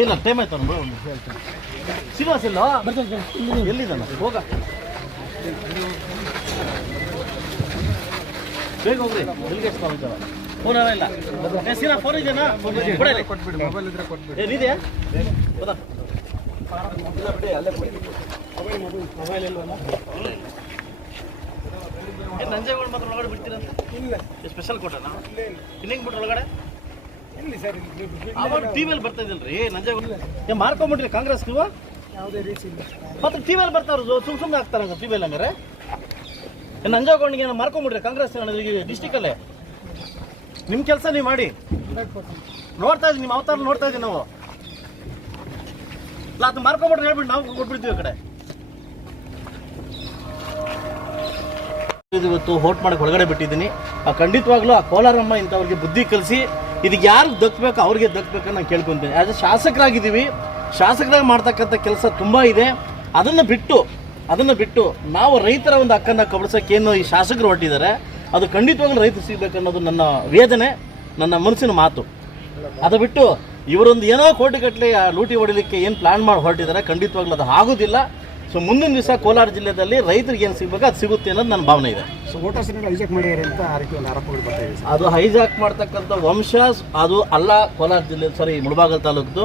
ಇಲ್ಲ ಟೈಮ್ ಆಯ್ತು ಅವ್ನು ಒಂದು ಹೇಳ್ತೀನಿ ಶ್ರೀನಿವಾಸ್ ಇಲ್ಲ ಎಲ್ಲಿದ್ದಾನ ಹೋಗ. ಬೇಗ ಹೋಗ್ರಿ ಎಲ್ಲಿಗೆ ಎತ್ಕೊಂಡ್ಬಿಡ್ತಾರ ಫೋನ್ ಇಲ್ಲ ಏ ಫೋನ್ ಕೊಟ್ಬಿಡಿ ಏನಿದೆಯಾ ಹೌದಾ ಇಲ್ಲ ಬಿಡಿ ಅಲ್ಲೇ ಕೊಡಿ ಮೊಬೈಲ್ ನಂಜೇಗೌಡ ಮಾತ್ರ ಒಳಗಡೆ ಬಿಡ್ತೀರಂತ ಇಲ್ಲ. ಸ್ಪೆಷಲ್ ಕೊಟ್ಟಣ ಇನ್ನೇನು ಬಿಟ್ರು ಒಳಗಡೆ? ಅವಾಗ ಟಿವಿಯಲ್ಲಿ ಬರ್ತಾ ಇದ್ದಿಲ್ರಿ. ನಂಜೇಗೌಡ. ಮಾರ್ಕೊಂಬಿಟ್ರಿ ಕಾಂಗ್ರೆಸ್ ನೀವು ಯಾವುದೇ ರೀತಿ ಇಲ್ಲ ಮತ್ತೆ ಟಿವಿಯಲ್ಲಿ ಬರ್ತಾರ ಸುಮ್ ಸುಮ್ಮನೆ ಹಾಕ್ತಾರಂಗ ಟಿವಿಯಲ್ಲಿ ಹಂಗಾರೆ? ನಂಜೇಗೌಡನಿಗೆ ಏನೋ ಮಾರ್ಕೊಂಬಿಟ್ರಿ ಕಾಂಗ್ರೆಸ್ ಡಿಸ್ಟಿಕಲ್ಲೇ ನಿಮ್ಮ ಕೆಲಸ ನೀವು ಮಾಡಿ. ನೋಡ್ತಾ ಇದ್ದೀವಿ ನಿಮ್ಮ ಅವತಾರ ನೋಡ್ತಾ ಇದ್ದೀವಿ ನಾವು. ಇಲ್ಲ ಅದು ಮಾರ್ಕೊಂಬಿಟ್ರೆ ಹೇಳ್ಬಿಟ್ಟು ನಾವು ಕೊಟ್ಬಿಡ್ತೀವಿ ಆ ಕಡೆ. ಇವತ್ತು ಹೋಟ್ ಮಾಡಕ್ಕೆ ಒಳಗಡೆ ಬಿಟ್ಟಿದ್ದೀನಿ. ಖಂಡಿತವಾಗ್ಲೂ ಆ ಕೋಲಾರಮ್ಮ ಇಂಥವ್ರಿಗೆ ಬುದ್ಧಿ ಕಲಿಸಿ, ಇದಕ್ಕೆ ಯಾರು ದಕ್ಕಬೇಕು ಅವ್ರಿಗೆ ದಕ್ಕಬೇಕಂತ ನಾನು ಕೇಳ್ಕೊತೀನಿ. ಆಸ್ ಎ ಶಾಸಕರಾಗಿದ್ದೀವಿ. ಶಾಸಕರಾಗಿ ಮಾಡ್ತಕ್ಕಂಥ ಕೆಲಸ ತುಂಬ ಇದೆ. ಅದನ್ನು ಬಿಟ್ಟು ಅದನ್ನು ಬಿಟ್ಟು ನಾವು ರೈತರ ಒಂದು ಹಕ್ಕನ್ನು ಕಬಳಿಸೋಕ್ಕೇನು ಈ ಶಾಸಕರು ಹೊರಟಿದ್ದಾರೆ, ಅದು ಖಂಡಿತವಾಗ್ಲೂ ರೈತರು ಸಿಗ್ಬೇಕು ಅನ್ನೋದು ನನ್ನ ವೇದನೆ, ನನ್ನ ಮನಸ್ಸಿನ ಮಾತು. ಅದು ಬಿಟ್ಟು ಇವರೊಂದು ಏನೋ ಕೋಟಿಗಟ್ಟಲೆ ಲೂಟಿ ಹೊಡಿಲಿಕ್ಕೆ ಏನು ಪ್ಲಾನ್ ಮಾಡಿ ಹೊರಟಿದ್ದಾರೆ, ಖಂಡಿತವಾಗ್ಲೂ ಅದು ಆಗೋದಿಲ್ಲ. ಸೊ ಮುಂದಿನ ದಿವಸ ಕೋಲಾರ ಜಿಲ್ಲೆಯಲ್ಲಿ ರೈತರಿಗೆ ಏನು ಸಿಗಬೇಕು ಅದು ಸಿಗುತ್ತೆ ಅನ್ನೋದು ನನ್ನ ಭಾವನೆ ಇದೆ. ಸೊ ವೋಟರ್ಸ್ ಹೈಜಾಕ್ ಮಾಡಿದ್ದಾರೆ ಅಂತ ಆ ರೀತಿ ಒಂದು ಆರೋಪಗಳು ಬರ್ತಾ ಇದೆ ಸರ್. ಅದು ಹೈಜಾಕ್ ಮಾಡ್ತಕ್ಕಂಥ ವಂಶ ಅದು ಅಲ್ಲ ಕೋಲಾರ ಜಿಲ್ಲೆ ಸಾರಿ ಮುಳಬಾಗಲ್ ತಾಲೂಕ್ದು.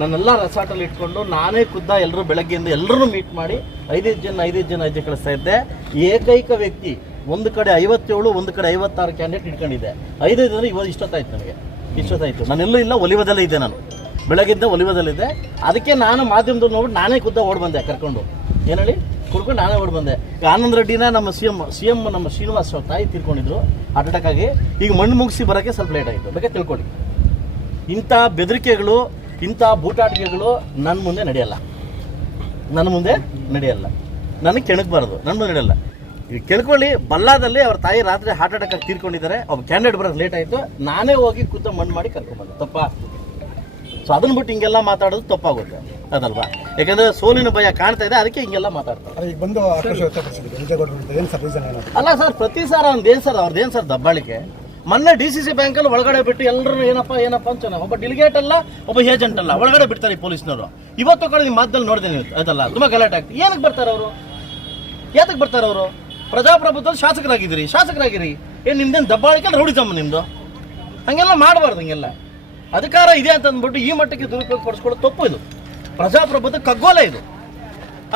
ನನ್ನೆಲ್ಲ ರೆಸಾರ್ಟಲ್ಲಿ ಇಟ್ಕೊಂಡು ನಾನೇ ಖುದ್ದ ಎಲ್ಲರೂ ಬೆಳಗ್ಗೆಯಿಂದ ಎಲ್ಲರೂ ಮೀಟ್ ಮಾಡಿ ಐದೈದು ಜನ ಐದೈದು ಜನ ಐದು ಕಳಿಸ್ತಾ ಇದ್ದೆ ಏಕೈಕ ವ್ಯಕ್ತಿ ಒಂದು ಕಡೆ ಐವತ್ತೇಳು ಒಂದು ಕಡೆ ಐವತ್ತಾರು ಕ್ಯಾಂಡಿಡೇಟ್ ಇಟ್ಕೊಂಡಿದ್ದೆ. ಐದೈದು ಜನ ಇವತ್ತು ಇಷ್ಟೊತ್ತಾಯ್ತು ನನಗೆ. ಇಷ್ಟೊತ್ತಾಯ್ತು. ನಾನೆಲ್ಲೂ ಇಲ್ಲ ಒಲಿವದಲ್ಲೇ ಇದ್ದೆ ನಾನು. ಬೆಳಗ್ಗಿದ್ದ ಒಲಿವದಲ್ಲಿದೆ ಅದಕ್ಕೆ ನಾನು ಮಾಧ್ಯಮದಲ್ಲಿ ನೋಡ್ಬಿಟ್ಟು ನಾನೇ ಖುದ್ದ ಓಡ್ ಬಂದೆ ಕರ್ಕೊಂಡು. ಏನು ಹೇಳಿ? ಕುಡ್ಕೊಂಡು ನಾನೇ ಓಡ್ ಬಂದೆ. ಆನಂದ್ ರೆಡ್ಡಿನ ನಮ್ಮ ಸಿ ಎಂ ಸಿ ಎಂ ನಮ್ಮ ಶ್ರೀನಿವಾಸ್ ಅವ್ರ ತಾಯಿ ತೀರ್ಕೊಂಡಿದ್ರು ಹಾರ್ಟ್ ಅಟ್ಯಾಕ್ ಆಗಿ. ಈಗ ಮಣ್ಣು ಮುಗಿಸಿ ಬರೋಕ್ಕೆ ಸ್ವಲ್ಪ ಲೇಟ್ ಆಯಿತು. ಬೇಕಾದ್ರೆ ತಿಳ್ಕೊಳ್ಳಿ. ಇಂಥ ಬೆದರಿಕೆಗಳು, ಇಂಥ ಬೂಟಾಟಿಕೆಗಳು ನನ್ನ ಮುಂದೆ ನಡೆಯಲ್ಲ. ನನ್ನ ಮುಂದೆ ನಡೆಯಲ್ಲ. ನನಗೆ ಕೆಣಕಬಾರ್ದು. ನನ್ನ ಮುಂದೆ ನಡೆಯಲ್ಲ. ಈಗ ಕೆಳ್ಕೊಳ್ಳಿ ಬಲ್ಲಾದಲ್ಲಿ ಅವ್ರ ತಾಯಿ ರಾತ್ರಿ ಹಾರ್ಟ್ ಅಟ್ಯಾಕ್ ಆಗಿ ತೀರ್ಕೊಂಡಿದ್ದಾರೆ. ಅವ್ರು ಕ್ಯಾಂಡಿಡೇಟ್ ಬರೋದು ಲೇಟ್ ಆಯಿತು. ನಾನೇ ಹೋಗಿ ಕೂತ ಮಣ್ಣು ಮಾಡಿ ಕರ್ಕೊಂಡ್ಬಂದೆ ತಪ್ಪ? ಸೊ ಅದನ್ನ ಬಿಟ್ಟು ಹಿಂಗೆಲ್ಲ ಮಾತಾಡೋದು ತಪ್ಪಾಗುತ್ತೆ. ಅದಲ್ವಾ? ಯಾಕಂದ್ರೆ ಸೋಲಿನ ಭಯ ಕಾಣ್ತಾ ಇದೆ ಅದಕ್ಕೆ ಹಿಂಗೆಲ್ಲ ಮಾತಾಡ್ತಾರೆ. ಈಗ ಬಂದು ಆಕ್ರೋಶ ವ್ಯಕ್ತಪಡಿಸಿದ್ರು ಏನು ಸರ್ ರೀಸನ್ ಅಲ್ಲ ಸರ್ ಪ್ರತಿ ಸಾರ ಸರ್ ಅವ್ರದ್ದೇನು ಸರ್ ದಬ್ಬಾಳಿಕೆ? ಮೊನ್ನೆ ಡಿ ಸಿ ಸಿ ಬ್ಯಾಂಕಲ್ಲಿ ಒಳಗಡೆ ಬಿಟ್ಟು ಎಲ್ಲರೂ ಏನಪ್ಪ ಏನಪ್ಪ ಅಂತ ಒಬ್ಬ ಡಿಲಿಗೇಟ್ ಅಲ್ಲ ಒಬ್ಬ ಏಜೆಂಟ್ ಅಲ್ಲ ಒಳಗಡೆ ಬಿಡ್ತಾರೆ ಈ ಪೊಲೀಸ್ನವರು. ಇವತ್ತು ಕಡೆ ನಿಮ್ಮ ಮಾತಲ್ಲಿ ನೋಡಿದೆ ನೀವು ಅದಲ್ಲ ತುಂಬ ಗಲಾಟೆ ಆಗ್ತದೆ. ಏನಕ್ಕೆ ಬರ್ತಾರೆ ಅವರು? ಯಾತಕ್ಕೆ ಬರ್ತಾರೆ ಅವರು? ಪ್ರಜಾಪ್ರಭುತ್ವದ ಶಾಸಕರಾಗಿದ್ದೀರಿ ಶಾಸಕರಾಗಿರಿ. ಏನು ನಿಮ್ದೇನು ದಬ್ಬಾಳಿಕೆ ರೌಡಿಸಮ್ಮ ನಿಮ್ಮದು ಹಂಗೆಲ್ಲ ಮಾಡಬಾರ್ದು ಹಂಗೆಲ್ಲ. ಅಧಿಕಾರ ಇದೆ ಅಂತ ಅಂದ್ಬಿಟ್ಟು ಈ ಮಟ್ಟಕ್ಕೆ ದುರುಪಯೋಗ ಪಡಿಸ್ಕೊಳ್ಳೋದು ತಪ್ಪು ಇದು. ಪ್ರಜಾಪ್ರಭುತ್ವ ಕಗ್ಗೋಲ ಇದು.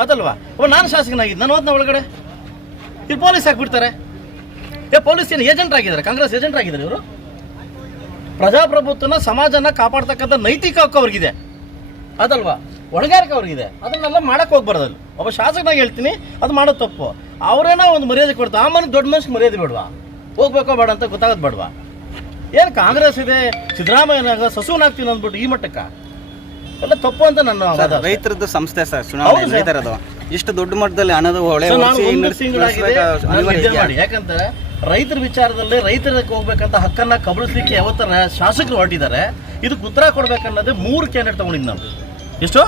ಅದಲ್ವಾ? ಒಬ್ಬ ನಾನು ಶಾಸಕನಾಗಿದ್ದು, ನಾನು ಹೋದ್ನ ಒಳಗಡೆ. ಇಲ್ಲಿ ಪೊಲೀಸ್ ಹಾಕ್ಬಿಡ್ತಾರೆ. ಏ, ಪೊಲೀಸ್ ಏನು ಏಜೆಂಟ್ ಆಗಿದ್ದಾರೆ? ಕಾಂಗ್ರೆಸ್ ಏಜೆಂಟ್ ಆಗಿದ್ದಾರೆ ಇವರು? ಪ್ರಜಾಪ್ರಭುತ್ವನ ಸಮಾಜನ ಕಾಪಾಡ್ತಕ್ಕಂಥ ನೈತಿಕ ಹಕ್ಕು ಅವ್ರಿಗಿದೆ. ಅದಲ್ವಾ? ಹೊಣೆಗಾರಿಕೆ ಅವ್ರಿಗಿದೆ. ಅದನ್ನೆಲ್ಲ ಮಾಡಕ್ಕೆ ಹೋಗ್ಬಾರ್ದು ಅಲ್ಲಿ. ಒಬ್ಬ ಶಾಸಕನಾಗಿ ಹೇಳ್ತೀನಿ, ಅದು ಮಾಡೋದು ತಪ್ಪು. ಅವರೇನೋ ಒಂದು ಮರ್ಯಾದೆ ಕೊಡ್ತಾರೆ ಆ ಮನೆ ದೊಡ್ಡ ಮನುಷ್ಯ ಮರ್ಯಾದೆ ಬಿಡ್ವಾ? ಹೋಗ್ಬೇಕೋ ಬೇಡ ಅಂತ ಗೊತ್ತಾಗೋದು ಬೇಡವಾ? ಏನು ಕಾಂಗ್ರೆಸ್ ಇದೆ? ಸಿದ್ದರಾಮಯ್ಯನಾಗ ಸಸುವನಾಗ್ತೀನಿ ಅಂದ್ಬಿಟ್ಟು ಈ ಮಟ್ಟಕ್ಕ? ಎಲ್ಲ ತಪ್ಪು ಅಂತ ನನ್ನ ವಾದ. ರೈತರದ್ದು ಸಂಸ್ಥೆ ಸರ್ ಹೌದು ಚುನಾವಣೆ ಸರ್. ರೈತರದು ಇಷ್ಟು ದೊಡ್ಡ ಮಟ್ಟದಲ್ಲಿ ಹಣದ ಹೊಳೆ ಸೊ ನಾನು ಹೊರಿಸಿ ಒಂದು ನಡೆಸ್- ತಿಂಗಳಾಗಿದೆ ನಡೆಸ್ಬೇಕಾ ನಾನು ಅನಿವಾರ್ಯ ನಿದ್ದೆ ಇದೆಯಾ? ಮಾಡಿ. ಯಾಕಂದ್ರೆ ರೈತರ ವಿಚಾರದಲ್ಲಿ ರೈತರಿಗೆ ಹೋಗ್ಬೇಕಂತ ಹಕ್ಕನ್ನ ಕಬಳಿಸ್ಲಿಕ್ಕೆ ಯಾವತ್ತರ ಶಾಸಕರು ಹೊರಟಿದ್ದಾರೆ. ಇದಕ್ಕೆ ಉತ್ತರ ಕೊಡ್ಬೇಕನ್ನೋದೇ ಮೂರು ಕ್ಯಾಂಡಿಡೇಟ್ ತಗೊಂಡಿದ್ದು ನಾವು ಎಷ್ಟು?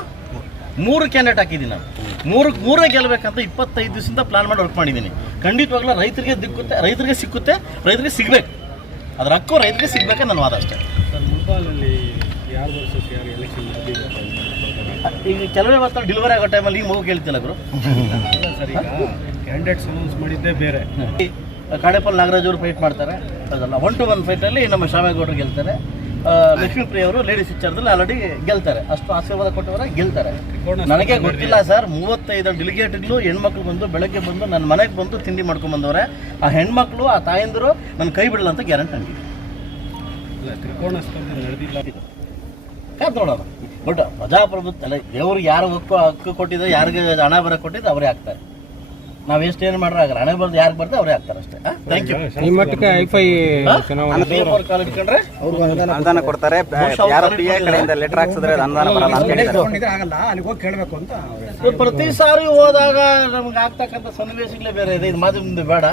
ಮೂರು ಕ್ಯಾಂಡಿಡೇಟ್ ಹಾಕಿದ್ದೀನಿ ನಾನು. ಮೂರು ಮೂರೇ ಗೆಲ್ಲಬೇಕಂತ ಇಪ್ಪತ್ತೈದು ದಿವಸದಿಂದ ಪ್ಲಾನ್ ಮಾಡಿ ವರ್ಕ್ ಮಾಡಿದ್ದೀನಿ. ಖಂಡಿತವಾಗ್ಲೂ ರೈತರಿಗೆ ದಿಕ್ಕುತ್ತೆ ರೈತರಿಗೆ ಸಿಕ್ಕುತ್ತೆ ರೈತರಿಗೆ ಸಿಗ್ಬೇಕು. ಅದ್ರ ಹಕ್ಕು ರೈತರಿಗೆ ಸಿಗ್ಬೇಕೆ ನನ್ನ ವಾದ ಅಷ್ಟೇ. ಈಗ ಕೆಲವೇ ಬರ್ತಾರೆ ಡೆಲಿವರಿ ಆಗೋ ಟೈಮಲ್ಲಿ ಈಗ ಮಗು ಕೇಳ್ತಿಲ್ಲ ಗುರು. ಕ್ಯಾಂಡಿಡೇಟ್ಸ್ ಅನೌನ್ಸ್ ಮಾಡಿದ್ದೇ ಬೇರೆ. ಕಾಡೇಪಲ್ ನಾಗರಾಜ್ ಅವರು ಫೈಟ್ ಮಾಡ್ತಾರೆ. ಅದಲ್ಲ ಒನ್ ಟು ಒನ್ ಫೈಟಲ್ಲಿ ನಮ್ಮ ಶ್ಯಾಮೇಗೌಡರು ಗೆಲ್ತಾರೆ. ಆ, ಲಕ್ಷ್ಮೀಪ್ರಿಯ ಅವರು ಲೇಡೀಸ್ ವಿಚಾರದಲ್ಲಿ ಆಲ್ರೆಡಿ ಗೆಲ್ತಾರೆ. ಅಷ್ಟು ಆಶೀರ್ವಾದ ಕೊಟ್ಟವರ ಗೆಲ್ತಾರೆ. ನನಗೆ ಗೊತ್ತಿಲ್ಲ ಸರ್ ಮೂವತ್ತೈದು ಡೆಲಿಗೇಟ್ಗಳು ಹೆಣ್ಮಕ್ಳು ಬಂದು ಬೆಳಗ್ಗೆ ಬಂದು ನನ್ನ ಮನೆಗೆ ಬಂದು ತಿಂಡಿ ಮಾಡ್ಕೊಂಡು ಬಂದವ್ರೆ. ಆ ಹೆಣ್ಮಕ್ಳು ಆ ತಾಯಂದಿರು ನನ್ನ ಕೈ ಬಿಡಲ್ಲ ಅಂತ ಗ್ಯಾರಂಟಿ ನನಗೆ ಕಾದ್ ನೋಡೋಣ. ಬಟ್ ಪ್ರಜಾಪ್ರಭುತ್ವ ಅಲ್ಲ ದೇವ್ರಿಗೆ ಯಾರು ಹಕ್ಕು ಹಕ್ಕು ಕೊಟ್ಟಿದ್ರೆ ಯಾರಿಗೆ ಹಣ ಬರ ಕೊಟ್ಟಿದ್ರೆ ಅವರೇ ಆಗ್ತಾರೆ. ನಾವು ಎಷ್ಟು ಏನು ಮಾಡ್ರೆ ಆಗಲ್ಲ ಹಣೆ ಬರ್ದು ಯಾರು ಬರ್ದು ಅವರೇ ಆಗ್ತಾರೆ ಅಷ್ಟೇ. ಥ್ಯಾಂಕ್ ಯು ಈ ಮಟ್ಟಕ್ಕೆ ಐಫೈ ಕಾಲ್ ಇಟ್ಕೊಂಡ್ರೆ? ಅನುದಾನ ಕೊಡ್ತಾರೆ. ಯಾರೋ ಪಿ ಎ ಕಡೆಯಿಂದ ಲೆಟರ್ ಹಾಕ್ಸಿದ್ರೆ ಅದು ಅನುದಾನ ಬರಲ್ಲ ಅಂತ ಹೇಳಿದ್ದಾರೆ. ಆಗಲ್ಲ ಅಲ್ಲಿಗೆ ಹೋಗಿ ಕೇಳಬೇಕು ಅಂತ ಪ್ರತಿ ಸಾರಿ ಹೋದಾಗ ನಮ್ಗೆ ಆಗ್ತಕ್ಕಂಥ ಸನ್ನಿವೇಶಗಳೇ ಬೇರೆ ಇದೆ. ಇದು ಮಾಧ್ಯಮದಿಂದ ಬೇಡ.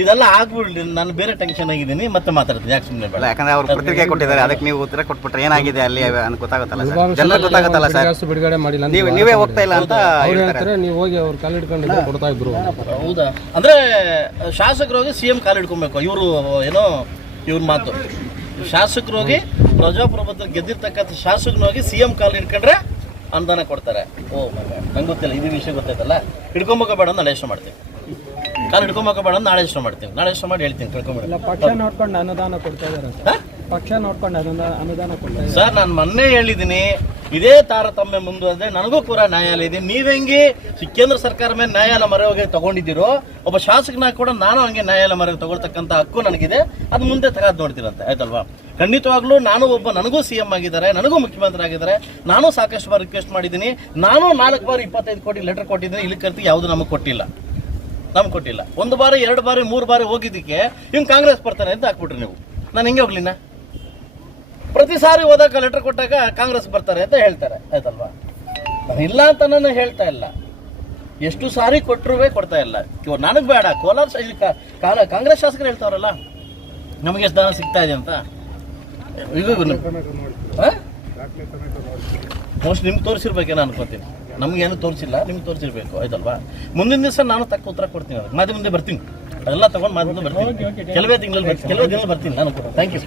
ಇದೆಲ್ಲ ಆಗ್ಬಿಡ್ಲಿ ನಾನು ಬೇರೆ ಟೆನ್ಷನ್ ಆಗಿದ್ದೀನಿ ಮತ್ತೆ ಮಾತಾಡ್ತೀನಿ. ಯಾಕೆ ಸುಮ್ಮನೆ ಬೇಡ ಯಾಕಂದ್ರೆ ಅವ್ರು ಪತ್ರಿಕೆ ಕೊಟ್ಟಿದ್ದಾರೆ ಅದಕ್ಕೆ ನೀವು ಉತ್ತರ ಕೊಟ್ಬಿಟ್ರೆ ಏನಾಗಿದೆ ಅಲ್ಲಿ? ಅಂತ ಗೊತ್ತಾಗುತ್ತಲ್ಲ ಸರ್? ಜನರಿಗೆ ಗೊತ್ತಾಗುತ್ತಲ್ಲ ಸರ್? ಬಿಡುಗಡೆ ಮಾಡಿಲ್ಲ ನೀವು ನೀವೇ ಹೋಗ್ತಾ ಇಲ್ಲ ಅಂತ ಹೇಳ್ತಾರೆ. ಹೇಳ್ತಾರೆ ನೀವು ಹೋಗಿ ಅವ್ರ ಕಾಲು ಹಿಡ್ಕೊಂಡು ಕೊಡ್ತಾ ಇದ್ರು. ಹೌದಾ? ಅಂದ್ರೆ ಶಾಸಕರು ಹೋಗಿ ಸಿ ಎಂ ಕಾಲು ಹಿಡ್ಕೊಬೇಕು. ಇವರು ಏನೋ ಇವ್ರ ಮಾತು. ಶಾಸಕರು ಹೋಗಿ ಪ್ರಜಾಪ್ರಭುತ್ವ ಗೆದ್ದಿರ್ತಕ್ಕಂಥ ಶಾಸಕರು ಹೋಗಿ ಸಿ ಎಂ ಕಾಲು ಹಿಡ್ಕೊಂಡ್ರೆ ಅನುದಾನ ಕೊಡ್ತಾರೆ. ಓ ನಂಗೆ ಗೊತ್ತಿಲ್ಲ ಇದು ವಿಷಯ ಗೊತ್ತಾಯ್ತಲ್ಲ? ಹಿಡ್ಕೊಂಬಕ ಬೇಡ ಅಂತ ಯೋಚನೆ ಎಷ್ಟು ಮಾಡ್ತೀನಿ ಹಿಡ್ಕೊಂಬೇಡ ಅಂತ ನಾಳೆ ಇಷ್ಟ ಮಾಡ್ತೀನಿ ನಾಳೆ ಎಷ್ಟು ಮಾಡಿ ಹೇಳ್ತೀನಿ ತಿಳ್ಕೊಂಬಿಡ. ಪಕ್ಷ ನೋಡ್ಕೊಂಡು ಅನುದಾನ ಕೊಡ್ತಾ ಇದಾರೆ ಪಕ್ಷ ನೋಡ್ಕೊಂಡು ಅನುದಾನ ಅನುದಾನ ಕೊಡ್ತಾ ಇದ್ದಾರೆ ಸರ್ ನಾನು ಮೊನ್ನೆ ಹೇಳಿದ್ದೀನಿ ಇದೇ ತಾರತಮ್ಯ ಮುಂದುವರೆದ್ರೆ ನನಗೂ ಕೂಡ ನ್ಯಾಯಾಲಯ ಇದೆ. ನೀವೆಂಗೆ ಈ ಕೇಂದ್ರ ಸರ್ಕಾರ ಮೇಲೆ ನ್ಯಾಯಾಲಯ ಮರೆಯೋಗಿ ತಗೊಂಡಿದ್ದೀರೋ ಒಬ್ಬ ಶಾಸಕನ ಕೂಡ ನಾನು ಹಂಗೆ ನ್ಯಾಯಾಲಯ ಮರೆಯೋಗಿ ತಗೊಳ್ತಕ್ಕಂಥ ಹಕ್ಕು ನನಗಿದೆ. ಅದು ಮುಂದೆ ತಗಾದ್ ನೋಡ್ತೀರಂತೆ ಆಯ್ತಲ್ವಾ? ಖಂಡಿತವಾಗ್ಲೂ ನಾನು ಒಬ್ಬ ನನಗೂ ಸಿ ಎಂ ಆಗಿದ್ದಾರೆ ನನಗೂ ಮುಖ್ಯಮಂತ್ರಿ ಆಗಿದ್ದಾರೆ. ನಾನು ಸಾಕಷ್ಟು ಬಾರಿ ರಿಕ್ವೆಸ್ಟ್ ಮಾಡಿದ್ದೀನಿ. ನಾನು ನಾಲ್ಕು ಬಾರಿ ಇಪ್ಪತ್ತೈದು ಕೋಟಿ ಲೆಟರ್ ಕೊಟ್ಟಿದ್ದೀನಿ. ಇಲ್ಲಿ ಕರ್ತಿ ಯಾವುದು ನಮಗೆ ಕೊಟ್ಟಿಲ್ಲ. ನಮ್ಗೆ ಕೊಟ್ಟಿಲ್ಲ. ಒಂದು ಬಾರಿ ಎರಡು ಬಾರಿ ಮೂರು ಬಾರಿ ಹೋಗಿದ್ದಕ್ಕೆ ಇವ್ನು ಕಾಂಗ್ರೆಸ್ ಬರ್ತಾನೆ ಅಂತ ಹಾಕ್ಬಿಟ್ರಿ ನೀವು. ನಾನು ಹೆಂಗೆ ಹೋಗ್ಲಿನ ಪ್ರತಿ ಸಾರಿ ಹೋದಾಗ ಲೆಟರ್ ಕೊಟ್ಟಾಗ ಕಾಂಗ್ರೆಸ್ ಬರ್ತಾರೆ ಅಂತ ಹೇಳ್ತಾರೆ. ಆಯ್ತಲ್ವಾ? ನಾನು ಇಲ್ಲ ಅಂತ ನಾನು ಹೇಳ್ತಾ ಇಲ್ಲ. ಎಷ್ಟು ಸಾರಿ ಕೊಟ್ಟರು ಕೊಡ್ತಾ ಇಲ್ಲ. ನನಗೆ ಬೇಡ. ಕೋಲಾರ ಶೈಲಿ ಇಲ್ಲಿ ಕಾಂಗ್ರೆಸ್ ಶಾಸಕರು ಹೇಳ್ತಾವ್ರಲ್ಲ ನಮಗೆ ಎಷ್ಟು ದಾನ ಸಿಗ್ತಾ ಇದೆ ಅಂತ? ಈಗ ಮೋಸ್ಟ್ ನಿಮ್ಗೆ ತೋರಿಸಿರ್ಬೇಕೇನೋ ಅನ್ಕೋತೀನಿ. ನಮ್ಗೇನು ತೋರಿಸಿಲ್ಲ ನಿಮ್ಗೆ ತೋರಿಸಿರ್ಬೇಕು ಆಯ್ತಲ್ವಾ? ಮುಂದಿನ ದಿವಸ ನಾನು ತಕ್ಕ ಉತ್ತರ ಕೊಡ್ತೀನಿ ಅದಕ್ಕೆ ಮುಂದೆ ಬರ್ತೀನಿ. ಅದೆಲ್ಲ ತಗೊಂಡು ಮಾಧ್ಯಮ ಮುಂದೆ ಬರ್ತೀನಿ ಕೆಲವೇ ತಿಂಗಳಲ್ಲಿ ಬರ್ತೀನಿ. ಕೆಲವೇ ದಿನ ಬರ್ತೀನಿ ನಾನು ಥ್ಯಾಂಕ್ ಯು